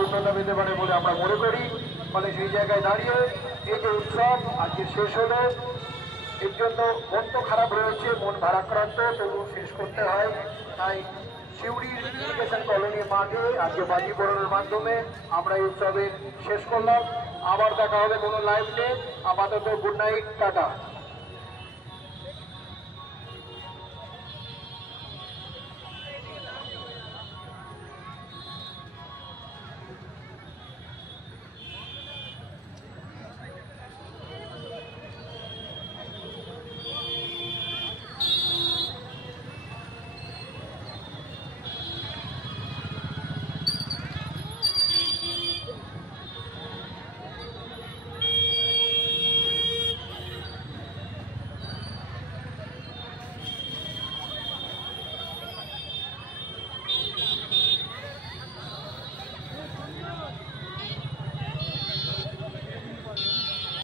পূর্ণতা পেতে পারে বলে আমরা মনে করি। ফলে সেই জায়গায় দাঁড়িয়ে এই যে উৎসব আজকে শেষ হলো, এর জন্য মন তো খারাপ রয়েছে, মন ভারাক্রান্ত, তবু শেষ করতে হয়। তাই শিউড়ির ইরিগেশন কলোনি মাঠে আজকে বাজি পোড়ানোর মাধ্যমে আমরা এই উৎসবের শেষ করলাম। আবার দেখা হবে কোনো লাইভ নিয়ে। আপাতত গুড নাইট, টাটা।